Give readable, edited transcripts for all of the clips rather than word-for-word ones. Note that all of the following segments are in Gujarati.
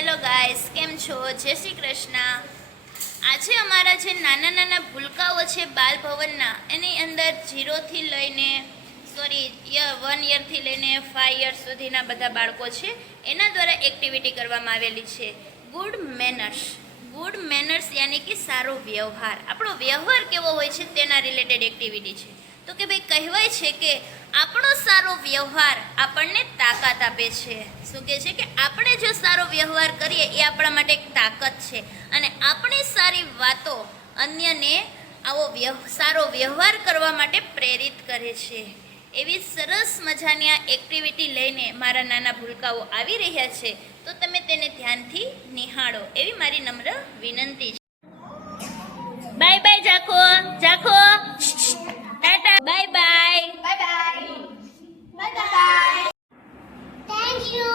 હેલો ગાઈસ, કેમ છો? જય શ્રી કૃષ્ણ. આજે અમારા જે નાના નાના ભૂલકાઓ છે બાલ ભવનના, એની અંદર 0થી લઈને 1 યરથી લઈને 5 યર સુધીના બધા બાળકો છે, એના દ્વારા એક્ટિવિટી કરવામાં આવેલી છે ગુડ મેનર્સ. ગુડ મેનર્સ યાની કે સારો વ્યવહાર. આપણો વ્યવહાર કેવો હોય છે તેના રિલેટેડ એક્ટિવિટી છે. તો કે ભાઈ કહેવાય છે કે આપણો સારો વ્યવહાર આપણને તાકાત આપે છે. શું કહે છે કે આપણે જો સારો વ્યવહાર કરીએ એ આપણા માટે એક તાકાત છે, અને આપણી સારી વાતો અન્યને આવો સારો વ્યવહાર કરવા માટે પ્રેરિત કરે છે. એવી સરસ મજાની આ એક્ટિવિટી લઈને મારા નાના ભૂલકાઓ આવી રહ્યા છે, તો તમે તેને ધ્યાનથી નિહાળો એવી મારી નમ્ર વિનંતી છે. બાય બાય જાખો. જાખો ટાટા. Bye bye. Bye bye. Bye bye. Thank you.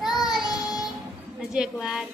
Sorry. હજી એક વાર.